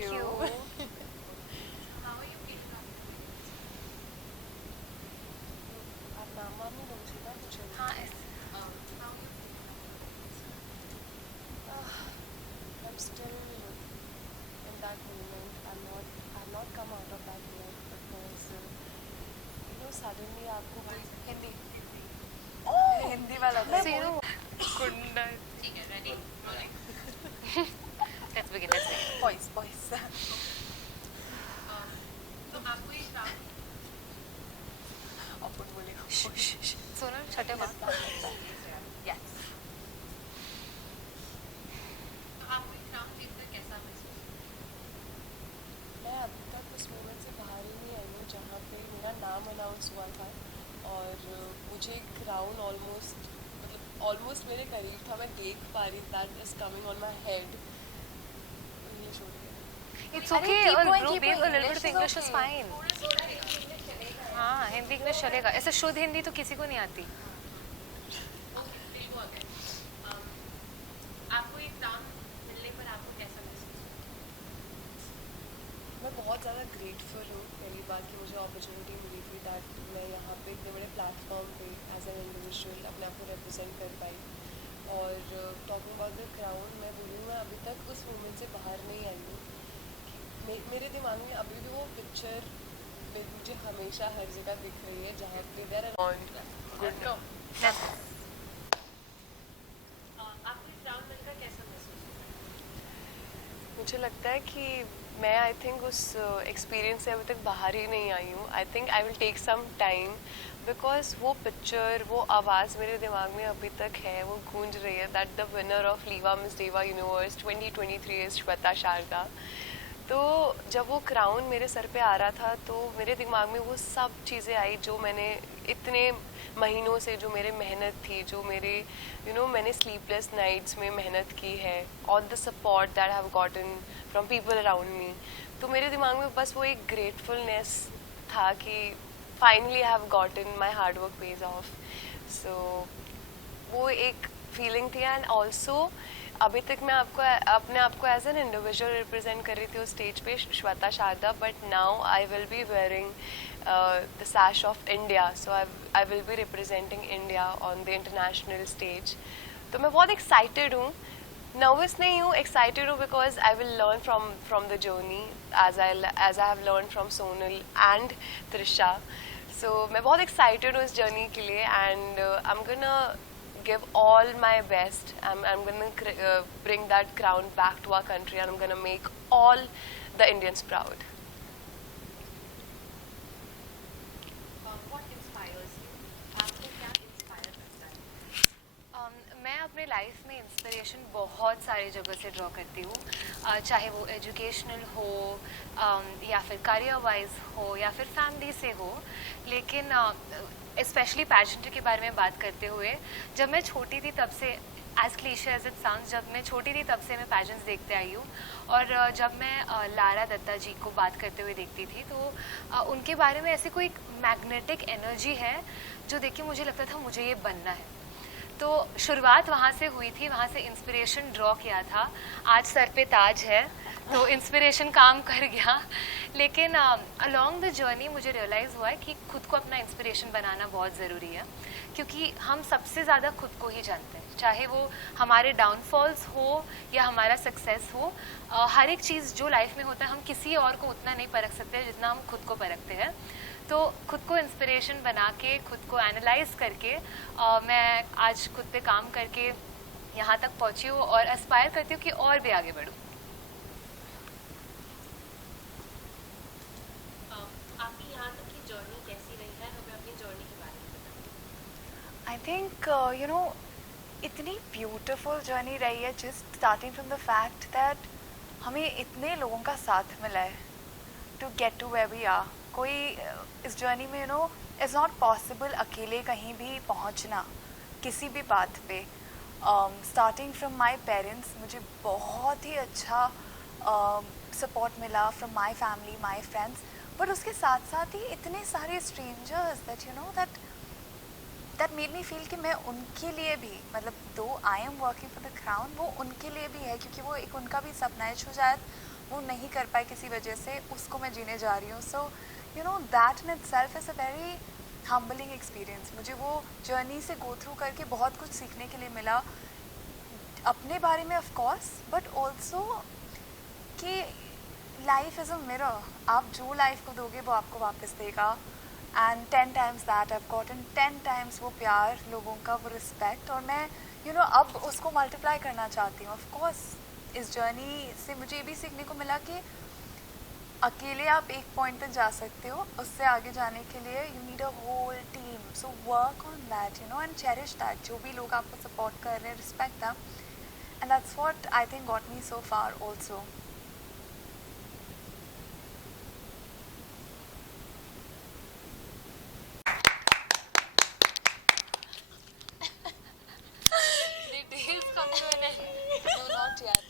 you. आप नाम वाम नहीं लोगे ना कुछ? हाँ I'm still in that moment. I've not come out of that yet because suddenly आपको कोई हिंदी हिंदी वाला मैं बोल कुंडा let's begin. voice अपन बोलेगा सोनल छोटे माँ yes. मैं अभी तक उस मोमेंट से बाहर ही नहीं आई हूँ जहाँ पे मेरा नाम अनाउंस हुआ था और मुझे क्राउन ऑलमोस्ट मेरे करीब था. मैं देख पा रही that is coming on my head. ये छोड़िए. It's okay. Bro, be a little bit of English is fine. हाँ हिंदी इंग्लिश चलेगा. ऐसे शुद्ध हिंदी तो किसी को नहीं आती. मैं बहुत ज़्यादा ग्रेटफुल हूँ पहली बात कि मुझे अपॉर्चुनिटी मिली थी दैट मैं यहाँ पे इतने बड़े प्लेटफॉर्म पे एज एन इंडिविजुअल अपने आप को रिप्रेजेंट कर पाई. और टॉकिंग अबाउट द क्राउन मैं बोलूँ मैं अभी तक उस मोमेंट से बाहर नहीं आई हूँ. मेरे दिमाग में अभी भी वो पिक्चर मुझे हमेशा हर जगह दिख रही है जहाँ पे देयर अराउंड गुड. मुझे लगता है कि मैं आई थिंक उस एक्सपीरियंस से अभी तक बाहर ही नहीं आई हूँ. I think I will take some time because वो पिक्चर वो आवाज़ मेरे दिमाग में अभी तक है. वो गूंज रही है that the winner of लीवा miss देवा यूनिवर्स 2023 इज श्वेता शारदा. तो जब वो क्राउन मेरे सर पे आ रहा था तो मेरे दिमाग में वो सब चीज़ें आई जो मैंने इतने महीनों से जो मेरे मेहनत थी जो मेरे मैंने स्लीपलेस नाइट्स में मेहनत की है. All the support that have gotten from people around me. तो मेरे दिमाग में बस वो एक ग्रेटफुलनेस था कि finally I have gotten my hard work pays off. So वो एक फीलिंग थी. एंड ऑल्सो अभी तक मैं अपने आप को एज एन इंडिविजुअल रिप्रेजेंट कर रही थी उस स्टेज पे Shweta Sharda. But now I will be wearing the sash of India. So I will be representing India on the international stage. तो मैं बहुत एक्साइटेड हूँ. नर्वस नहीं हूँ, एक्साइटेड हूँ because I will learn from the journey as I have learn from Sonal and Trisha. So मैं बहुत excited हूँ इस जर्नी के लिए. And I am gonna give all my best. I'm going to bring that crown back to our country and I'm going to make all the Indians proud. What inspires you? आपको क्या inspire करता है? मैं अपने life में inspiration बहुत सारी जगह से ड्रॉ करती हूँ. चाहे वो एजुकेशनल हो या फिर करियर वाइज हो या फिर फैमिली से हो. लेकिन स्पेशली पैजेंट्री के बारे में बात करते हुए जब मैं छोटी थी तब से as cliche as it sounds जब मैं छोटी थी तब से मैं पैजेंट्स देखते आई हूँ. और जब मैं लारा दत्ता जी को बात करते हुए देखती थी तो उनके बारे में ऐसी कोई मैग्नेटिक एनर्जी है जो देख के मुझे लगता था मुझे ये बनना है. तो शुरुआत वहाँ से हुई थी. वहाँ से इंस्पिरेशन ड्रॉ किया था. आज सर पे ताज है तो इंस्पिरेशन काम कर गया. लेकिन अलोंग द जर्नी मुझे रियलाइज़ हुआ है कि खुद को अपना इंस्पिरेशन बनाना बहुत ज़रूरी है. क्योंकि हम सबसे ज़्यादा खुद को ही जानते हैं. चाहे वो हमारे डाउनफॉल्स हो या हमारा सक्सेस हो. हर एक चीज़ जो लाइफ में होता है हम किसी और को उतना नहीं परख सकते जितना हम खुद को परखते हैं. तो खुद को इंस्पिरेशन बना के खुद को एनालाइज करके मैं आज खुद पे काम करके यहाँ तक पहुँची हूँ और एस्पायर करती हूँ कि और भी आगे बढ़ूँ. आपकी यहाँ तक की जर्नी कैसी रही है? हमें अपनी जर्नी के बारे में बताएं. आई थिंक इतनी ब्यूटीफुल जर्नी रही है just starting from the fact that हमें इतने लोगों का साथ मिला है to get to where we are. कोई इस जर्नी में इज़ नॉट पॉसिबल अकेले कहीं भी पहुंचना किसी भी बात पे. स्टार्टिंग फ्रॉम माय पेरेंट्स मुझे बहुत ही अच्छा सपोर्ट मिला from my family my friends. But उसके साथ साथ ही इतने सारे strangers that made me feel कि मैं उनके लिए भी दो I am working for the crown वो उनके लिए भी है क्योंकि वो एक उनका भी सपना है. शायद वो नहीं कर पाए किसी वजह से, उसको मैं जीने जा रही हूँ. So you know that in itself is a very humbling experience. मुझे वो जर्नी से गो थ्रू करके बहुत कुछ सीखने के लिए मिला अपने बारे में ऑफ कोर्स, बट ऑल्सो कि लाइफ इज़ अ मिरर. आप जो लाइफ को दोगे वो आपको वापस देगा. And 10 times that I have gotten 10 times वो प्यार लोगों का, वो रिस्पेक्ट. और मैं अब उसको मल्टीप्लाई करना चाहती हूँ. ऑफ कोर्स इस जर्नी से मुझे ये भी सीखने को मिला कि अकेले आप एक पॉइंट तक जा सकते हो, उससे आगे जाने के लिए you need a whole team. So work on that and cherish that. जो भी लोग आपको सपोर्ट कर रहे हैं, respect them. And that's what I think got me so far also. The days come to an end. No, not yet.